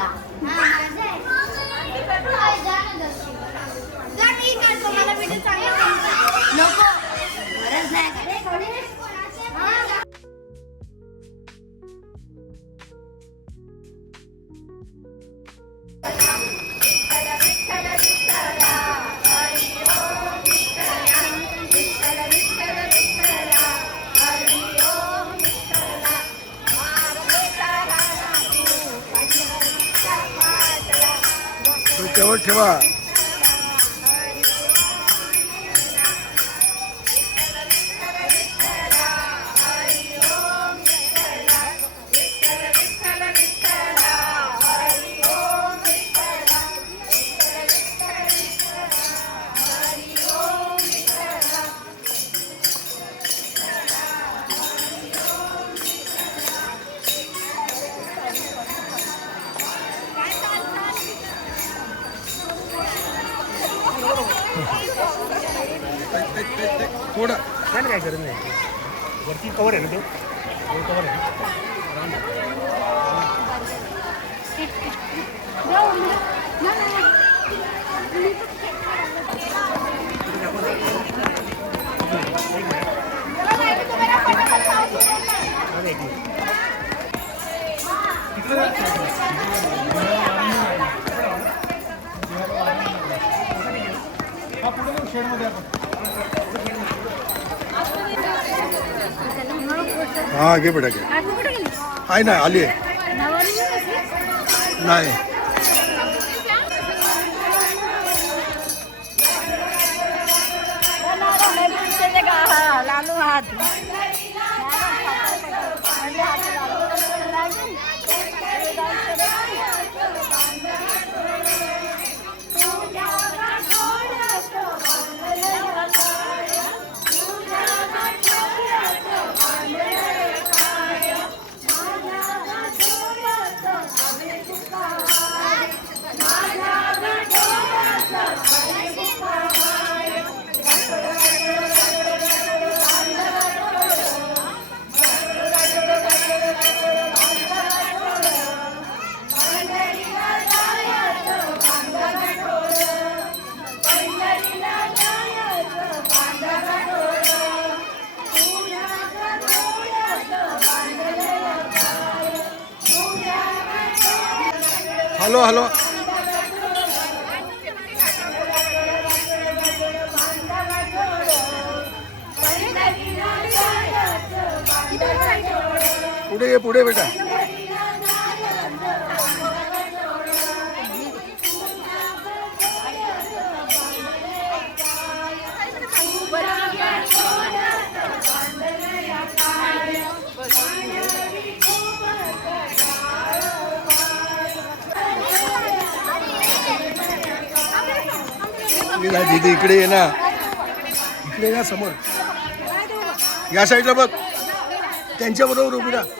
तुला. हा माझं आहे. जा मी काढतो मला व्हिडिओ चांगला नको गरज नाही. डोक्यावर ठेवा. थोडं काय काय करत नाही. वरती कवर आहे ना तो कवर आहे. हा घे बेटा घे. आहे ना आली आहे. नाही लालू हात हॅलो हॅलो. पुढे ये पुढे बेटा. दीदी इकडे ये ना. इकडे ये ना समोर. या साईडला बघ. त्यांच्या बरोबर उभी राहा.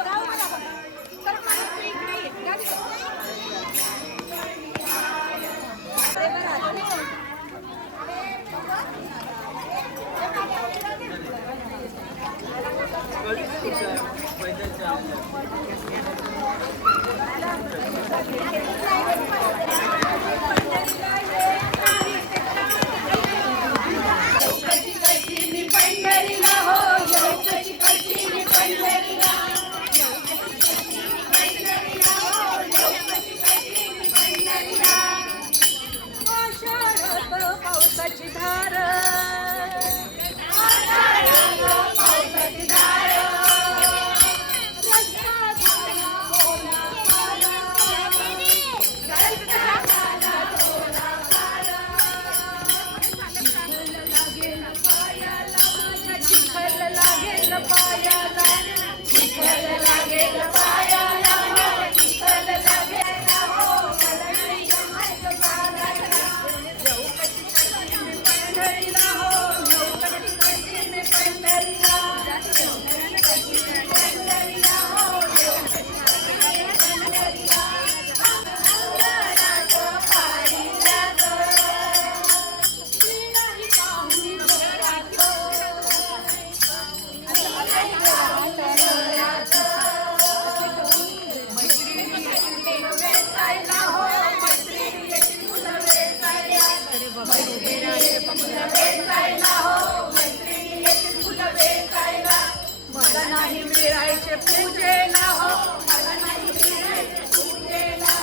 पूजेला हो मला नाही मिळायचं पूजेला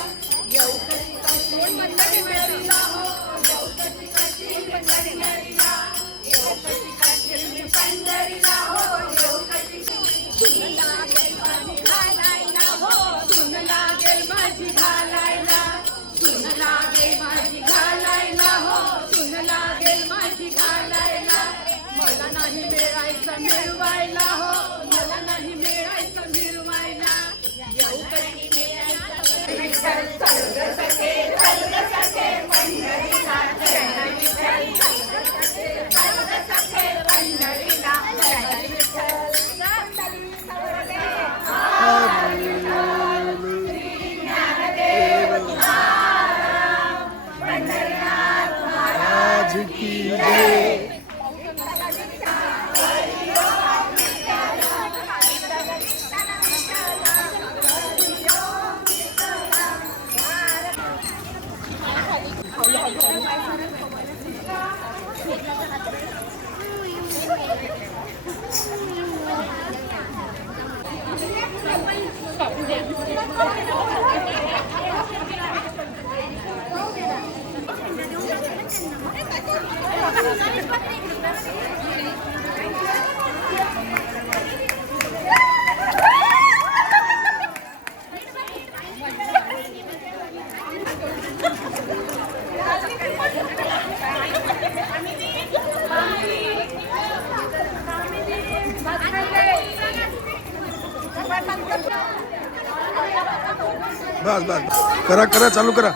येऊ कशी कशी पंढरीला हो येऊ कशी कशी पंढरीला येऊ कशी कशी पंढरीला हो येऊ कशी सुन लागेल माझी घालायला हो सुन लागेल माझी घालायला सुन लागेल माझी घालायला हो सुन लागेल माझी घालायला मला नाही मिळायचं मिळवायला हो मला नाही मिळायचं मिळवायला येऊ कशी मिळायचं विठ्ठल सर्ग सखे पंढरीला जय विठ्ठल सर्ग सखे पंढरीला जय विठ्ठल आज की जय. बस बस करा करा चालू करा.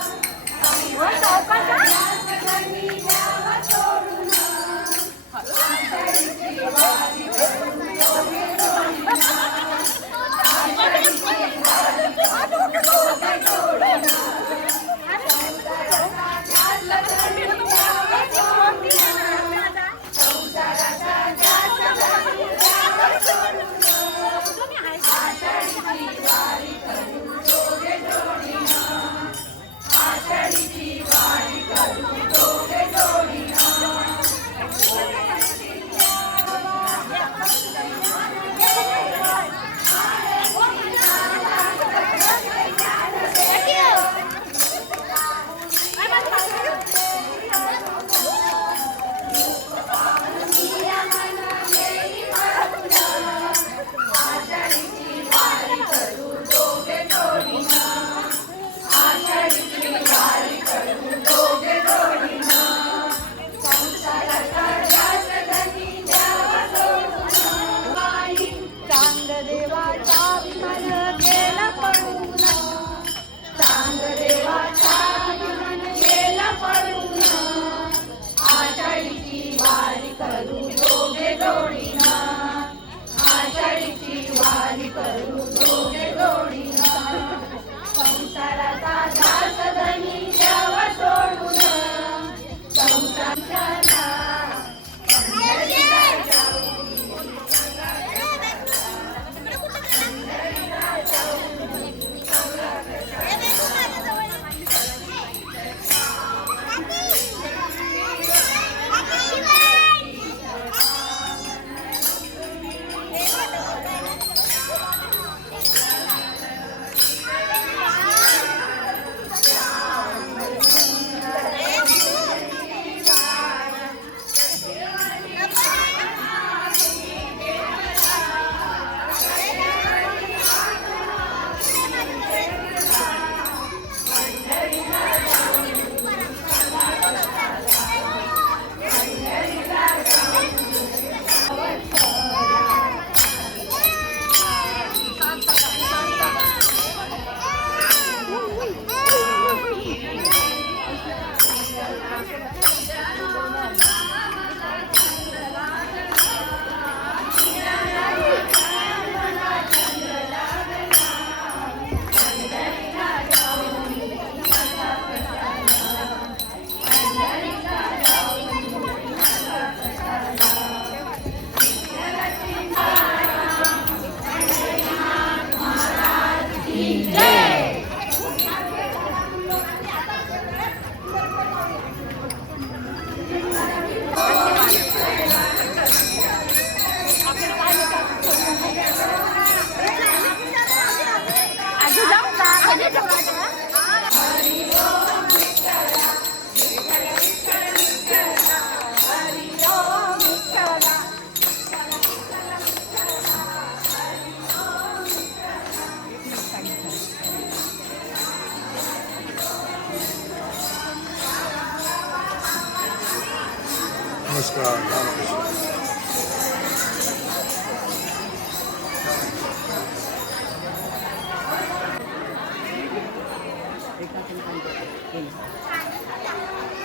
नमस्कार रामकृष्ण.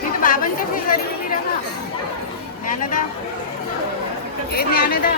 तिथे बाबांच्या शेजारी उभी राहा. ज्ञानदा हे ज्ञानदा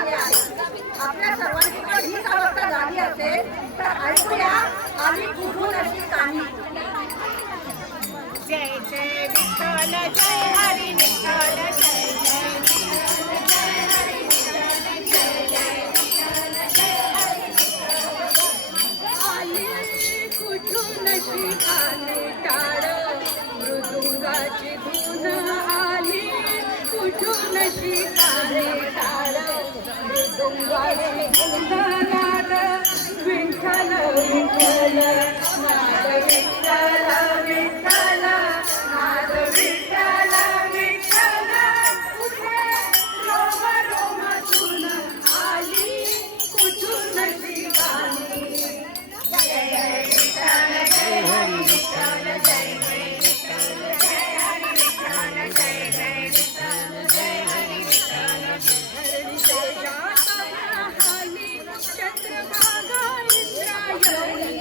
आपल्या सर्वांची जर हीच अवस्था झाली असेल तर ऐकूया आम्ही कुठून अशी काही. जय जय विठ्ठल जय हरी विठ्ठल जय जय विठ्ठल जय हरी विठ्ठल जय जय विठ्ठल जय हरी विठ्ठल. आली कुठून अशी आली टाळ मृदुंगाची धून आली कुठून अशी आली टाळ मृदुंगाची धून नाद विठ्ठल विठ्ठल नाद विठ्ठल विठ्ठल नाद विठ्ठल विठ्ठल कुठे रोम रोमातून आली कुठून अशी आली. जय जय विठ्ठल जय हरी विठ्ठल जय जय विठ्ठल जय हरी विठ्ठल जय जय विठ्ठल जय हरी विठ्ठल. चंद्रभागा इंद्रायणी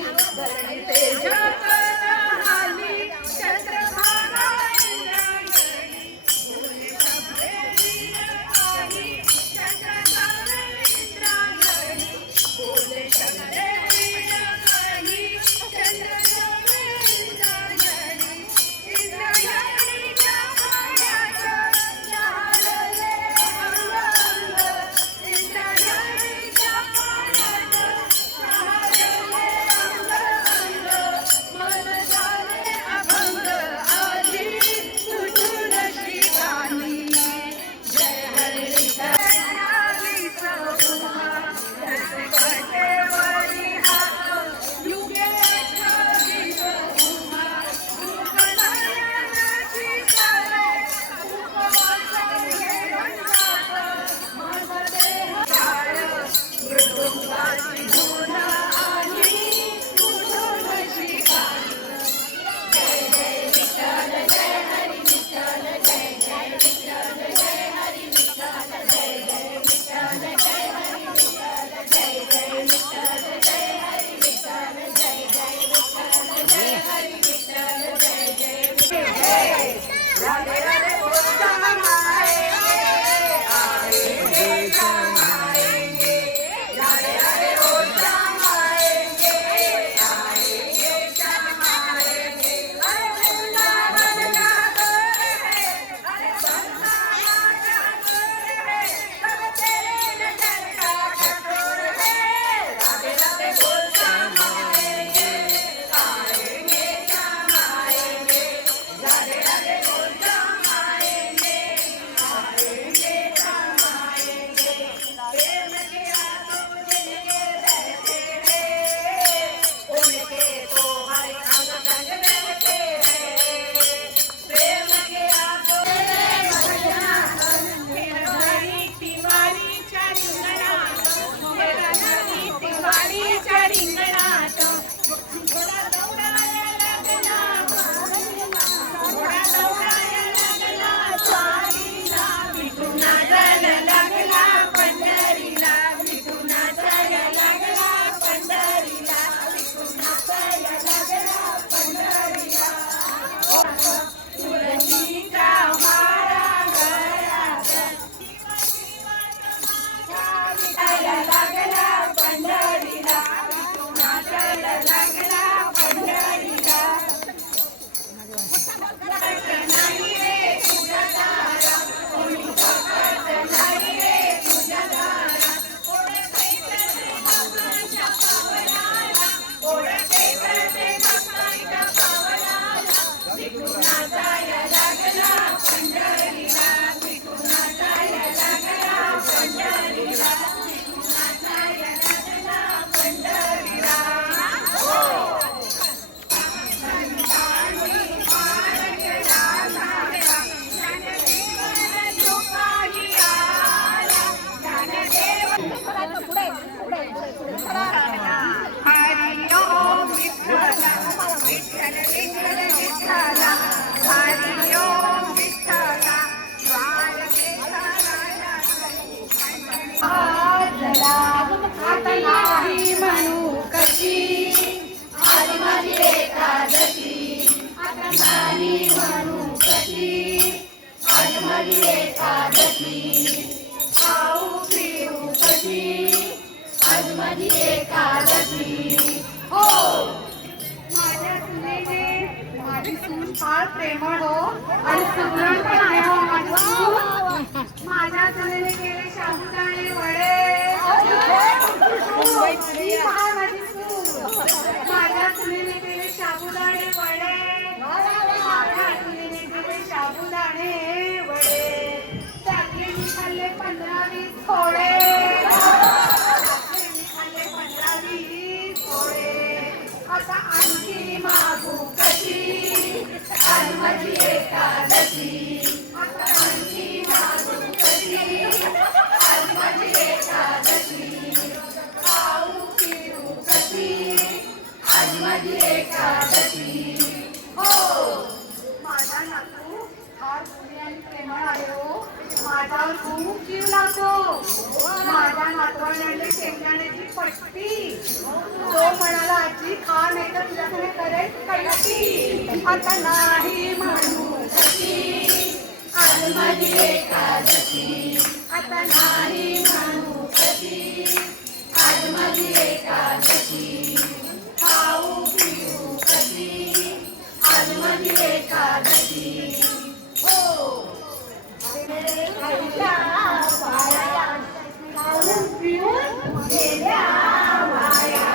खाऊ पिऊ कशी आज माझी एकादशी हो माझ्या सुनेने माझी सून फार प्रेमळ हो आणि सुगरण पण आहे हो माझी सून माझ्या सुनेने केले साबुदाणे वडे ही पहा माझी सून माझ्या सुनेने केले साबुदाणे वडे माझ्या सुनेने केले साबुदाणे वडे त्यातले मी खाल्ले 15-20 थोडे खाल्ले 15-20 थोडे आता आणखी मागू कशी आज माझी एकादशी आता आणखी मागू कशी आज माझी एकादशी खाऊ पिऊ कशी आज माझी एकादशी हो माझा नातू फार गुणी आणि प्रेमळ आहे हो माझ्यावर खूप जीव लागतो माझ्या नातवाने शेंगदाण्याची पट्टी तो म्हणाला आजी खा नाही तर तुझ्याकडे करेल कळती आता नाही म्हणू कशी आज माझी एकादशी आता नाही म्हणू कशी आज माझी एकादशी खाऊ पिऊ कशी आज माझी एकादशी हो आईच्या पाया खाऊन पिऊन गेल्या माया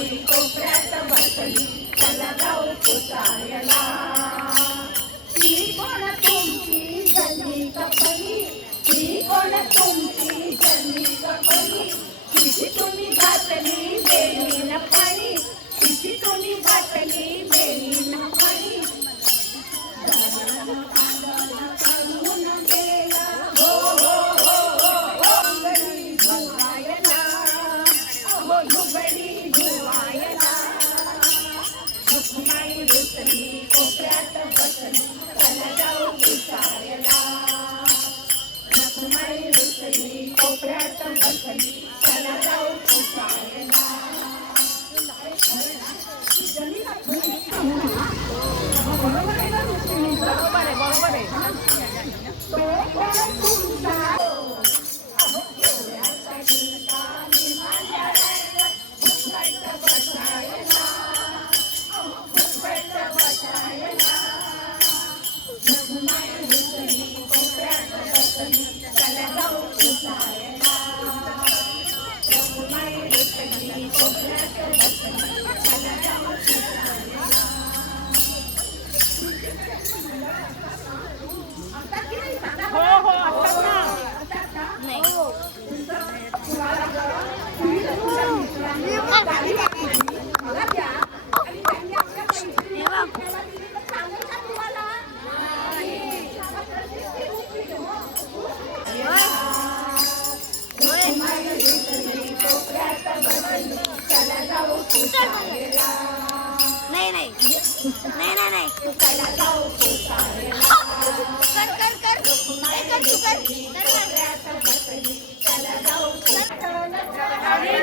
कोपऱ्यात बसली चला जाऊ पुसायला ती कोण तुमची जनी कपली ती कोण तुमची जनी कपली तिची तुम्ही घातली बेलीन पाणी तिची तुम्ही घातली बेलीन पाणी काढून गेला हो हो हो हो लुगडी धुवायला अहो लुगडी धुवायला रुक्माई रुसली कोपऱ्यात बसली चला जाऊ पुसायला रुक्माई रुसली कोपऱ्यात बसली चला जाऊ पुसायला बरोबर आहे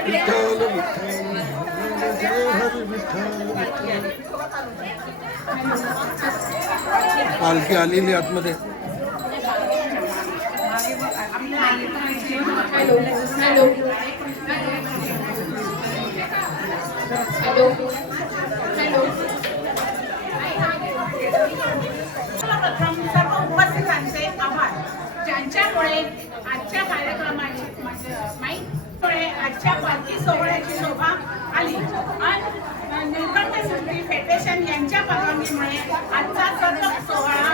विठ्ठल विठ्ठल जय हरी विठ्ठल पालखी आलेली आतमध्ये प्रथम सर्व उपस्थितांचे आभार ज्यांच्यामुळे आजच्या कार्यक्रमाची आजच्या पालखी सोहळ्याची शोभा आली आणि निळकंठ सुंदरी फेडरेशन यांच्या परवानगीमुळे आजचा सर्व सोहळा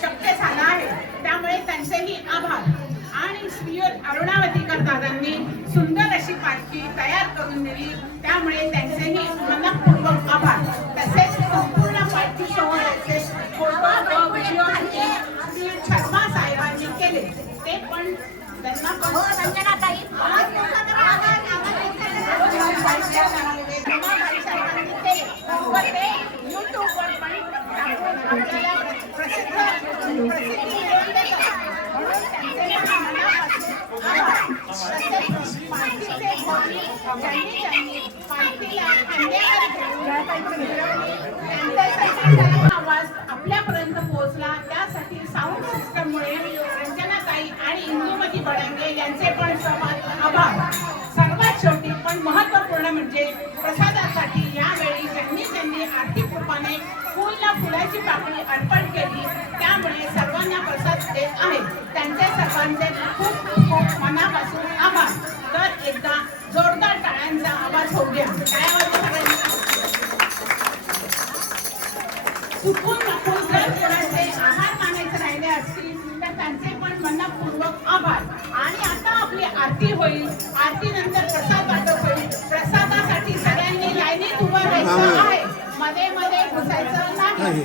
शक्य झाला आहे त्यामुळे त्यांचेही आभार आणि श्रीयुत अरुणावतीकर दादांनी सुंदर अशी पालखी तयार करून दिली त्यामुळे त्यांचेही मनपूर्वक आभार तसेच संपूर्ण पालखी सोहळ्याचे फोटो व व्हिडिओ श्रीयुत शर्मा साहेबांनी केले ते पण त्यांना युट्यूबवर पण आपल्याला प्रसिद्धी मिळवून देतात म्हणून त्यांचे मनापासून आभार तसेच पालखीचे ज्यांनी पालखीला आवाज आपल्यापर्यंत पोहोचला त्यासाठी साऊंड सिस्टममुळे रंजनाताई आणि इंदुमती बडंगे यांचे पण आभार सर्वात शेवटी पण महत्त्वपूर्ण म्हणजे प्रसादासाठी यावेळी ज्यांनी आर्थिक रूपाने फुलाची पाकळी अर्पण केली त्यामुळे सर्वांना प्रसाद देत आहे त्यांचे सर्वांचे खूप खूप मनापासून आभार तर एकदा जोरदार टाळ्यांचा आवाज होऊ द्या चुकून नकून जर कोणाचे आहार मानायचे राहिले असतील तर त्यांचे पण मनपूर्वक आभार आणि आता आपली आरती होईल आरती नंतर प्रसाद वाटप होईल प्रसादासाठी सगळ्यांनी लाईनीत उभं राहायचं आहे मध्ये मध्ये घुसायचं नाही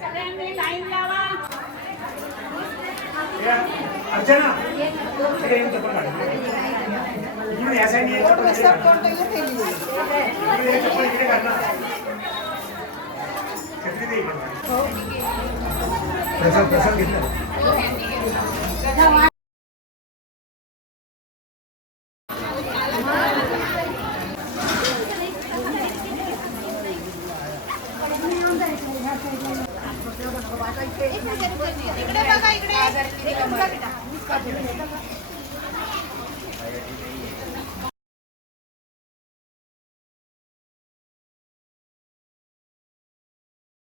सगळ्यांनी लाईन लावा. अर्चना इकडे येऊन चप्पल काढ. इकडे या साईडने ये, चप्पल इकडे काढ. इकडे ये, चप्पल इकडे काढ ना. छत्री दे इकडे. प्रसाद घेतला. इकडे बघा, इकडे.